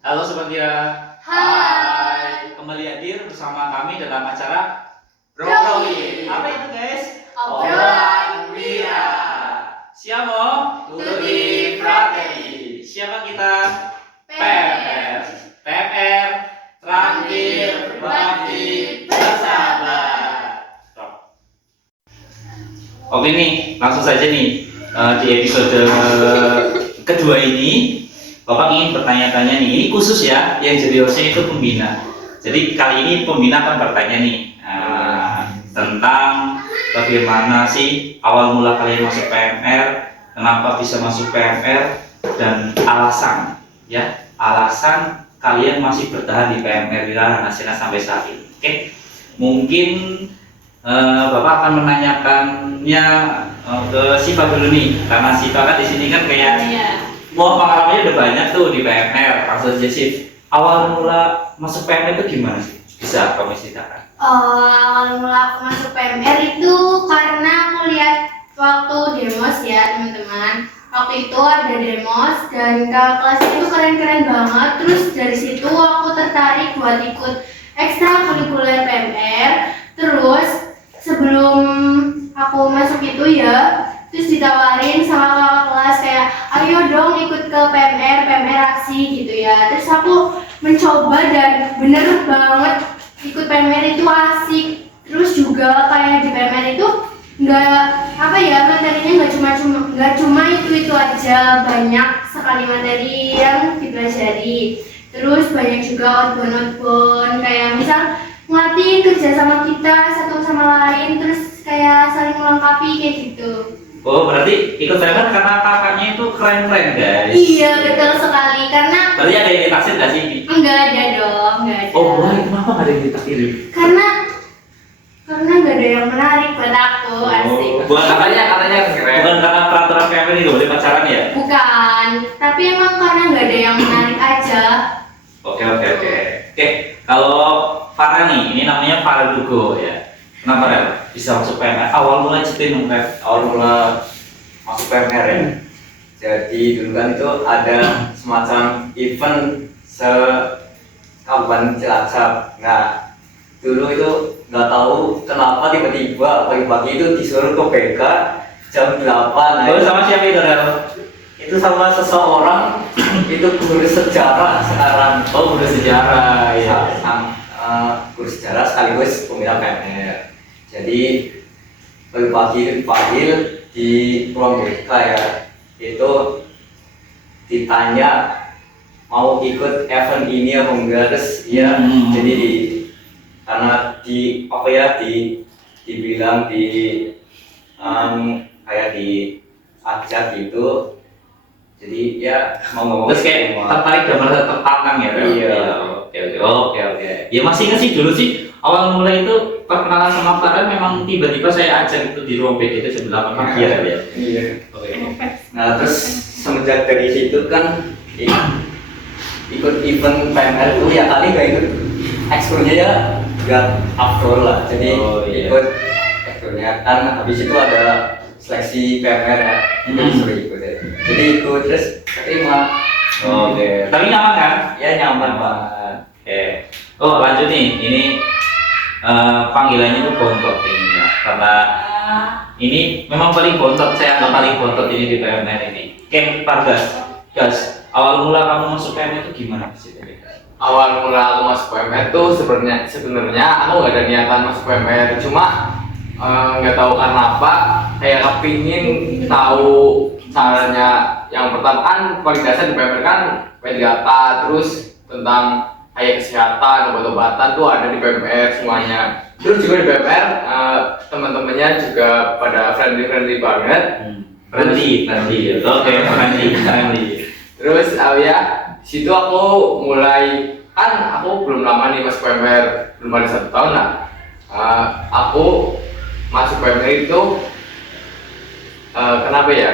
Halo Sobat Kira. Hai. Kembali hadir bersama kami dalam acara Brokoli. Apa itu guys? Obrolan Wira. Siamo Tutti Fratelli. Siapa kita? PMR. PMR Terampil, berbakti, bersahabat. Stop. Oke nih, langsung saja nih di episode kedua ini Bapak ingin bertanya-tanya nih, ini khusus ya, yang jadi hostnya itu pembina. Jadi kali ini pembina akan bertanya nih tentang bagaimana sih awal mula kalian masuk PMR, kenapa bisa masuk PMR, dan alasan kalian masih bertahan di PMR Wira Nasina sampai saat ini. Oke, mungkin Bapak akan menanyakannya ke Siva dulu nih, karena Siva kan di sini kan kayak wah, pengalamannya udah banyak tuh di PMR. Langsung aja sih, awal mula masuk PMR itu gimana sih? Bisa kamu ceritakan? Awal mula aku masuk PMR itu karena aku lihat waktu demos ya teman-teman. Waktu itu ada demos dan kakak kelasnya itu keren-keren banget. Terus dari situ aku tertarik buat ikut ekstrakurikuler PMR. Terus sebelum aku masuk itu ya, terus ditawarin sama kakak kelas kayak ayo dong ikut ke PMR aksi gitu ya. Terus aku mencoba dan bener banget ikut PMR itu asik. Terus juga kayak di PMR itu nggak apa ya, materinya nggak cuma itu aja, banyak sekali materi yang dipelajari. Terus banyak juga outbound kayak misal ngelatih kerja sama kita satu sama lain, terus kayak saling melengkapi kayak gitu. Oh, berarti ikut PMR karena kakaknya itu keren-keren guys. Iya, betul sekali. Karena Berarti ada yang ditaksir nggak sih? enggak ada dong, enggak ada. Oh, boleh. Kenapa nggak ada yang ditaksir? Karena enggak ada yang menarik buat aku, asik. Bukan Katanya keren. bukan karena peraturan PMR ini nggak boleh pacaran ya? Bukan, tapi emang karena enggak ada yang menarik aja. Oke. Kalau Farah nih, ini namanya Farah Dugo ya. Kenapa Rel? Bisa masuk PMR? Awal mula ceritain dong Rel. Awal mula masuk PMR ya. Jadi dulu kan itu ada semacam event Kabupaten Cilacap. Nah, dulu itu nggak tahu kenapa tiba-tiba pagi-pagi itu disuruh ke BK jam 8. Lalu sama siapa itu Rel? Itu sama seseorang itu guru sejarah sekarang. Oh, udah sejarah ya. Guru sejarah sekaligus pembina PMR. Jadi pagi-pagi itu dipanggil di ruang BK ya, itu ditanya mau ikut event ini apa enggak, terus ya jadi karena dibilang kayak diajak gitu, jadi ya mau Terus kayak tertarik dan merasa tertantang ya Rel? Iya. Oke. Ya masih ingat sih dulu sih awal mulai itu perkenalan sama Farah memang tiba-tiba saya ajak itu di ruang BK itu jam 8 pagi ya. Iya. Oke. Nah terus semenjak dari situ kan ikut event PMR itu ya kali nggak ikut ekskulnya ya nggak after lah, jadi ikut ekskulnya kan habis itu ada seleksi PMR ya, disuruh ikut ya. Jadi ikut terus keterima. Oke. Tapi nyaman kan? Ya nyaman Pak. Oke. Oh lanjut nih, ini panggilannya tuh bontot ini ya, karena ini memang paling bontot, saya anggap paling bontot ini di PMR ini. Oke, Pak Gas, awal mula kamu masuk PMR itu gimana sih? Awal mula aku masuk PMR tuh sebenarnya aku nggak ada niatan masuk PMR, cuma nggak tahu karena apa kayak kepingin tahu caranya. Yang pertama kan paling dasar di PMR kan P3K, terus tentang kayak kesehatan, obat-obatan tuh ada di PMR semuanya. Terus juga di PMR teman-temannya juga pada friendly banget. Friendly. Terus ya situ aku mulai, kan aku belum lama nih masuk PMR, belum ada 1 tahun lah. Aku masuk PMR itu kenapa ya?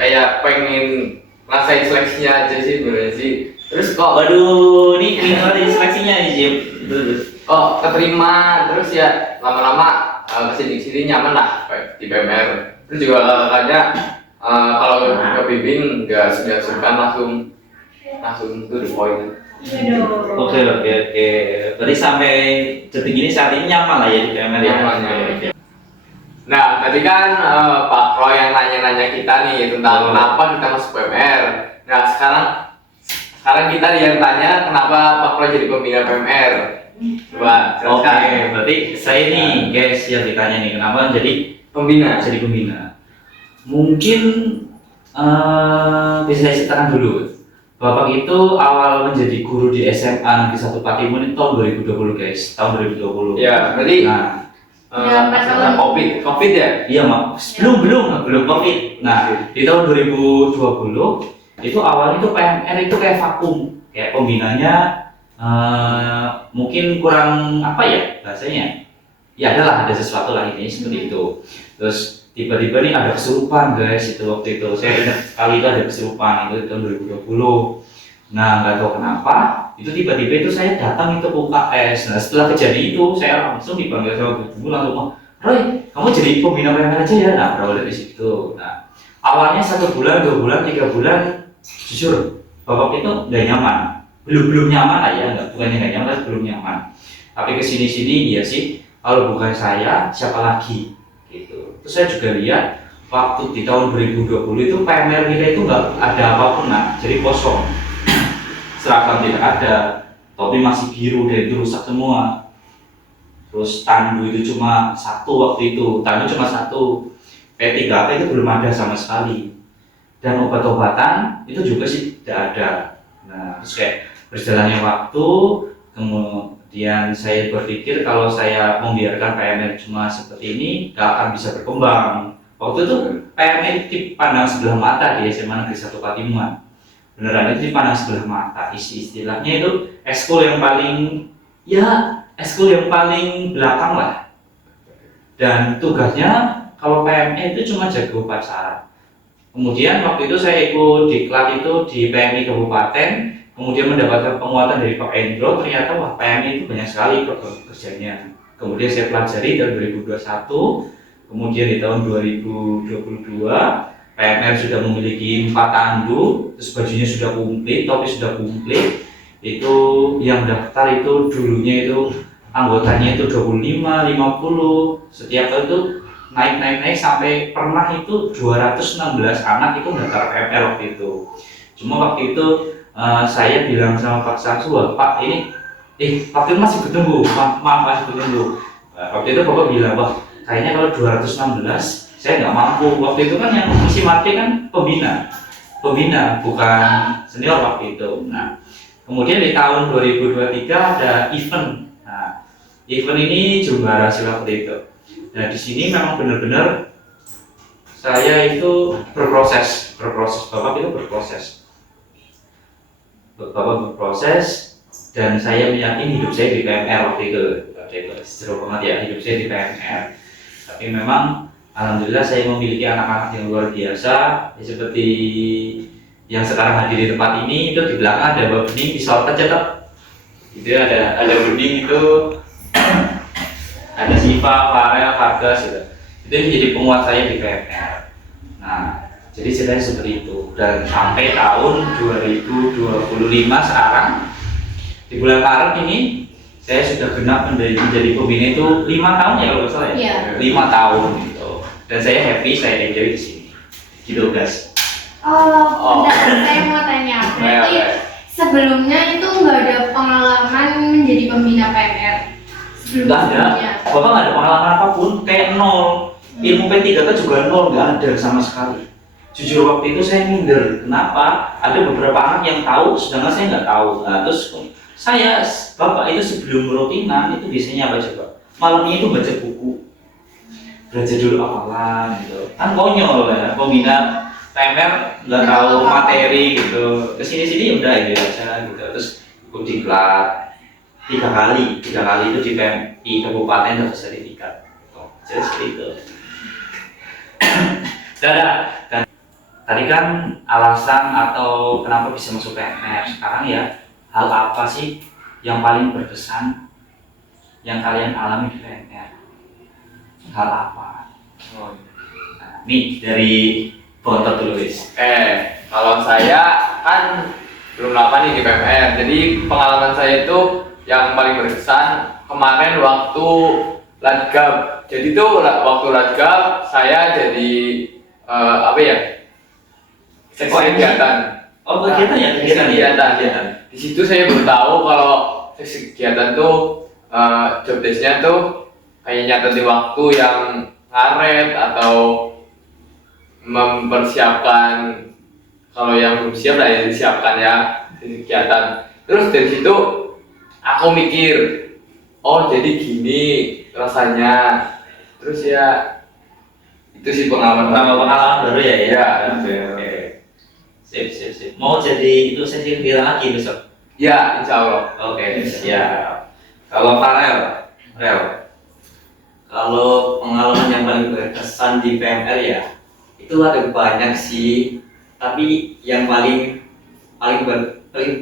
Kayak pengen rasain seleksinya aja sih sebenarnya sih. Terus kok Waduh, ini ada seleksinya nih Jim. kok keterima, terus ya lama-lama kesini nyaman lah di PMR. Terus juga kakaknya kalau ngebimbing nggak sungkan langsung langsung to the point. Iya dong. Oke. Berarti sampai detik ini saat ini nyaman lah ya di PMR ya. Nyaman. Oke. Nah, tadi kan Pak Roy yang nanya-nanya kita nih tentang kenapa kita masuk PMR. Nah, sekarang kita yang tanya kenapa Pak Roy jadi pembina PMR. Coba Oke, jelaskan. berarti saya nih guys yang ditanya nih kenapa jadi Pembina. pembina. Mungkin bisa saya ceritakan dulu. Bapak itu awal menjadi guru di SMA Negeri 1 Patimun itu tahun 2020 guys, tahun 2020. Ya, berarti Nah, Ya, Pak, karena COVID ya. iya mak, belum COVID. Nah, di tahun 2020 itu awalnya itu PMR itu kayak vakum, kayak pembinanya mungkin kurang apa ya bahasanya? Ya ada sesuatu lah ini seperti itu. Terus tiba-tiba nih ada kesurupan guys itu waktu itu saya ingat sekali itu ada kesurupan itu tahun 2020. Nah nggak tahu kenapa itu tiba-tiba itu saya datang itu ke UKS. Nah setelah kejadian itu saya langsung dipanggil sama guru langsung, oh, Roy kamu jadi pembina PMR aja ya. Nah berawal dari situ. Nah awalnya 1 bulan, 2 bulan, 3 bulan jujur bapak itu nggak nyaman, belum nyaman lah ya, bukannya nggak nyaman, belum nyaman. Tapi kesini iya sih kalau bukan saya siapa lagi gitu. Terus saya juga lihat waktu di tahun 2020 itu PMR kita itu nggak ada apapun nah, jadi kosong. Seragam tidak ada, topi masih biru dan itu rusak semua. Terus tandu itu cuma satu waktu itu, tandu cuma satu, P3P itu belum ada sama sekali. Dan obat-obatan itu juga sih tidak ada. Nah, terus kayak berjalannya waktu, kemudian saya berpikir kalau saya membiarkan PMR cuma seperti ini, gak akan bisa berkembang. Waktu itu PMR dipandang sebelah mata di SMA Negeri 1 Patimun. Beneran itu dipandang sebelah mata. Istilahnya itu ekskul yang paling belakang lah. Dan tugasnya kalau PMR itu cuma jaga upacara. Kemudian waktu itu saya ikut diklat itu di PMI Kabupaten, kemudian mendapatkan penguatan dari Pak Endro, ternyata wah PMI itu banyak sekali kerjanya. Kemudian saya pelajari tahun 2021, kemudian di tahun 2022 PMR sudah memiliki 4 tandu, terus bajunya sudah komplit, topi sudah komplit. Itu yang daftar itu dulunya itu anggotanya itu 25, 50, setiap tahun itu naik sampai pernah itu 216 anak itu daftar PMR waktu itu. Cuma waktu itu saya bilang sama Pak Samsu, Pak ini waktu itu masih bertunggu, maaf masih bertunggu. Waktu itu Bapak bilang, wah kayaknya kalau 216 saya nggak mampu. Waktu itu kan yang isi mati kan pembina bukan senior waktu itu. Nah kemudian di tahun 2023 ada event. Nah event ini juara silat waktu itu. Nah di sini memang benar-benar saya itu berproses. Bapak itu berproses dan saya meyakini hidup saya di PMR waktu itu seru banget ya hidup saya di PMR. Tapi memang alhamdulillah saya memiliki anak-anak yang luar biasa ya, seperti yang sekarang hadir di tempat ini. Itu di belakang ada Mbak Bening di shortcut cetak itu ada Bening itu ada Siva, Farel, Vargas gitu. Itu menjadi penguat saya di PMR. Nah, jadi ceritanya seperti itu. Dan sampai tahun 2025 sekarang di bulan Maret ini saya sudah genap menjadi pembina itu 5 tahun ya kalau nggak salah ya. Iya. 5 tahun gitu. Dan saya happy, saya enjoy di sini. Gitu guys. Bentar, saya mau tanya. Berarti sebelumnya itu nggak ada pengalaman menjadi pembina PMR? Nggak ada. Bapak nggak ada pengalaman apapun, kayak nol. Ilmu P3K juga nol, nggak ada sama sekali. Jujur waktu itu saya minder. Kenapa? Ada beberapa anak yang tahu, sedangkan saya nggak tahu. Nah, terus Bapak itu sebelum rutinan itu biasanya apa coba? Malamnya itu baca buku, belajar dulu hafalan gitu. Kan konyol ya, pembina PMR nggak tahu materi gitu. Kesini udah ini aja gitu. Terus ikut diklat 3 kali itu di PMI Kabupaten dapat sertifikat. Jadi seperti itu. Dan tadi kan alasan atau kenapa bisa masuk PMR. Sekarang ya hal apa sih yang paling berkesan yang kalian alami di PMR? Hal apa? Nah, nih dari Bontot dulu guys. Kalau saya kan belum lama nih di PMR. Jadi pengalaman saya itu yang paling berkesan kemarin waktu Latgab. Jadi tuh waktu Latgab saya jadi apa ya? Seksi kegiatan. Oh, kegiatan ya, Kegiatan. Di situ saya baru tahu kalau seksi kegiatan tuh job desk-nya tuh kayak nyatetin waktu yang ngaret atau mempersiapkan kalau yang belum siap lah ya disiapkan ya di kegiatan. Terus dari situ aku mikir, oh jadi gini rasanya. Terus ya itu sih pengalaman Pengalaman baru ya. Ya. Oke. Sip. Mau jadi itu sesi kegiatan lagi besok? Ya, insya Allah. Oke, siap. Kalau Farel, Kalau pengalaman yang paling berkesan di PMR ya, itu ada banyak sih. Tapi yang paling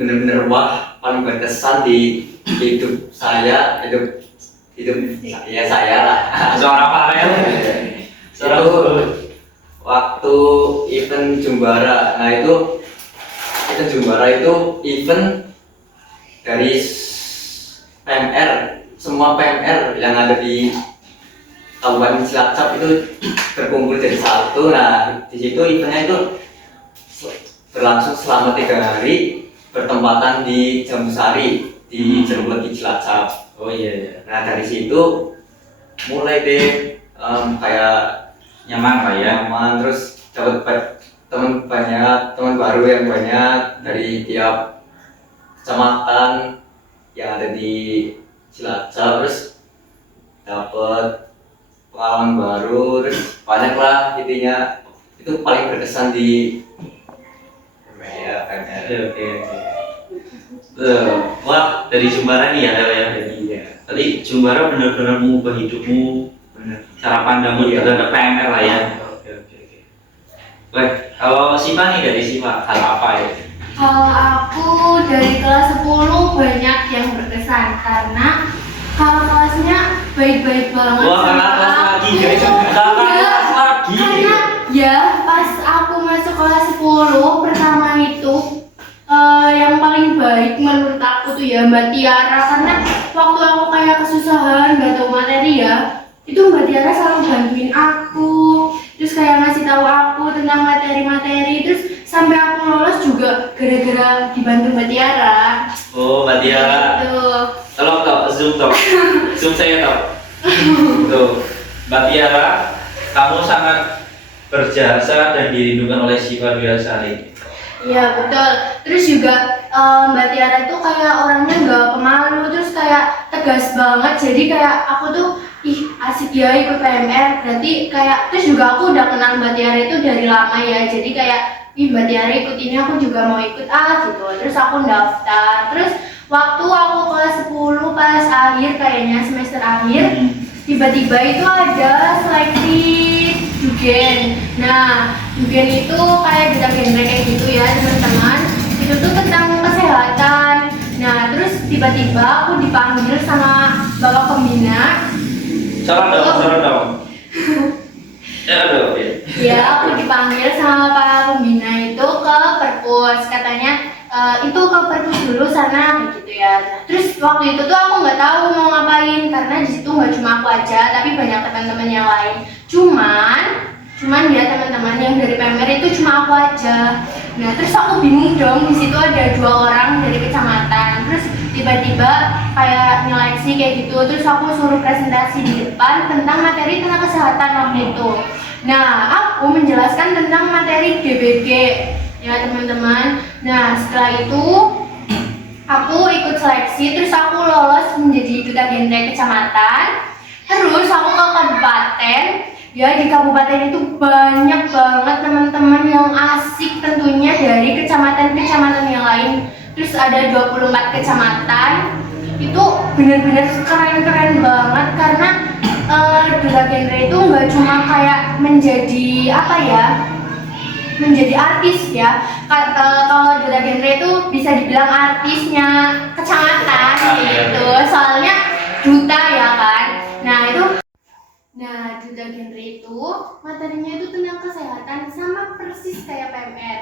benar-benar wah, paling berkesan di hidup saya ya saya lah. seorang Farel. Itu waktu event Jumbara. Nah itu event Jumbara itu event dari PMR, semua PMR yang ada di Kabupaten Cilacap itu terkumpul jadi satu. Nah di situ eventnya itu berlangsung selama 3 hari, bertempatan di Jambusari di Jeruk Cilacap. Oh iya. Nah dari situ mulai deh kayak Nyaman lah ya. nyaman, terus dapat teman baru yang banyak dari tiap kecamatan yang ada di Cilacap, terus dapat pengalaman baru, terus banyak lah intinya. Itu paling berkesan di PMR. Oke. Wah, dari Jumbara nih ya, Iya. Tadi Jumbara benar-benar mengubah hidupmu, cara pandangmu terhadap PMR lah ya. Oke. Baik, kalau Siva nih, dari Siva hal apa ya? Kalau aku dari kelas 10 banyak yang berkesan karena kakak kelasnya baik-baik banget. Wah, sama kakak kelas lagi, aku. guys. Kakak kelas lagi. Karena ya pas aku masuk kelas 10 pertama itu yang paling baik menurut aku tuh ya Mbak Tiara, karena waktu aku kayak kesusahan gak tahu materi ya, itu Mbak Tiara selalu bantuin aku, terus kayak ngasih tahu aku tentang materi-materi, terus sampai aku lolos juga gara-gara dibantu Mbak Tiara. Oh, Mbak Tiara. Gitu. Tolong zoom saya toh. Tuh, Mbak Tiara, kamu sangat berjasa dan dirindukan oleh Siva Dwi Asari. Iya betul. Terus juga Mbak Tiara itu kayak orangnya nggak pemalu, terus kayak tegas banget. Jadi kayak aku tuh asik ya ikut PMR. Berarti kayak terus juga aku udah kenal Mbak Tiara itu dari lama ya. Jadi kayak Mbak Tiara ikut ini aku juga mau ikut gitu. Terus aku daftar. Terus waktu aku kelas 10 pas akhir kayaknya semester akhir, tiba-tiba itu ada seleksi Jugen. Nah, Jugen itu kayak genre kayak gitu ya teman-teman. Itu tuh tentang kesehatan. Nah, terus tiba-tiba aku dipanggil sama bapak pembina. Salam dong. Ya, aduh. Ya, aku dipanggil sama pak pembina itu ke perpus. Katanya itu ke perpus dulu sana kayak gitu ya. Nah, terus waktu itu tuh aku nggak tahu mau ngapain karena di situ nggak cuma aku aja, tapi banyak teman-teman yang lain. Cuman ya teman-teman yang dari PMR itu cuma aku aja. Nah terus aku bingung dong, di situ ada 2 orang dari kecamatan. Terus tiba-tiba kayak nyeleksi kayak gitu. Terus aku suruh presentasi di depan tentang materi tentang kesehatan waktu itu. Nah aku menjelaskan tentang materi DBG ya teman-teman. Nah setelah itu aku ikut seleksi, terus aku lolos menjadi duta genre kecamatan. Terus aku ke kabupaten. Ya di kabupaten itu banyak banget teman-teman yang asik tentunya dari kecamatan-kecamatan yang lain. Terus ada 24 kecamatan. Itu benar-benar keren-keren banget karena duta genre itu nggak cuma kayak menjadi menjadi artis ya. Kalau duta genre itu bisa dibilang artisnya kecamatan gitu. Soalnya duta ya kan. Nah, duta genre itu materinya itu tentang kesehatan sama persis kayak PMR.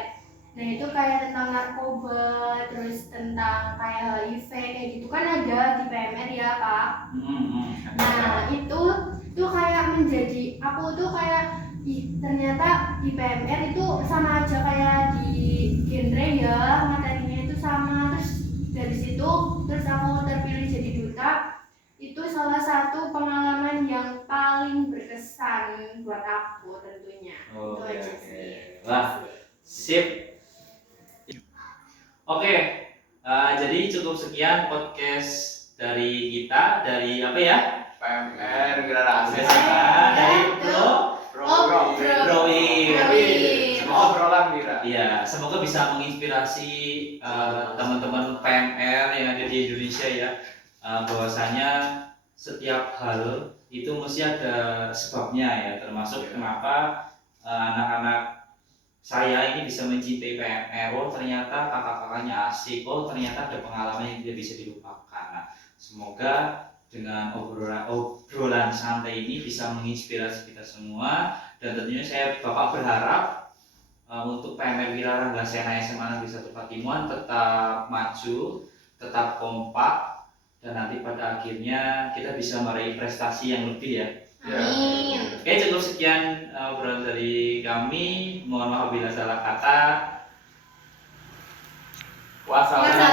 Nah itu kayak tentang narkoba, terus tentang kayak HIV kayak gitu kan ada di PMR ya Pak. Nah itu tuh kayak menjadi aku tuh kayak ternyata di PMR itu sama aja kayak di genre ya, materinya itu sama. Terus dari situ terus aku terpilih jadi duta. Itu salah satu pengalaman yang paling berkesan buat aku tentunya. Oh, Itu oke, aja oke. sih. Wah, sip. Oke, jadi cukup sekian podcast dari kita, dari apa ya? PMR Gerara Dari Asia. dari Bro. Semoga obrolan Bira. Iya, semoga bisa menginspirasi teman-teman PMR yang ada di Indonesia ya, bahwasanya setiap hal itu mesti ada sebabnya ya, termasuk kenapa anak-anak saya ini bisa mencintai PMR. Oh ternyata kakak-kakaknya asik, oh ternyata ada pengalaman yang tidak bisa dilupakan. Nah, semoga dengan obrolan santai ini bisa menginspirasi kita semua, dan tentunya saya Bapak berharap untuk PMR Wirarangga Sena SMA Negeri 1 Patimuan tetap maju, tetap kompak, dan nanti pada akhirnya kita bisa meraih prestasi yang lebih ya. Amin. Oke, cukup sekian obrolan dari kami. Mohon maaf bila salah kata. Wassalamualaikum.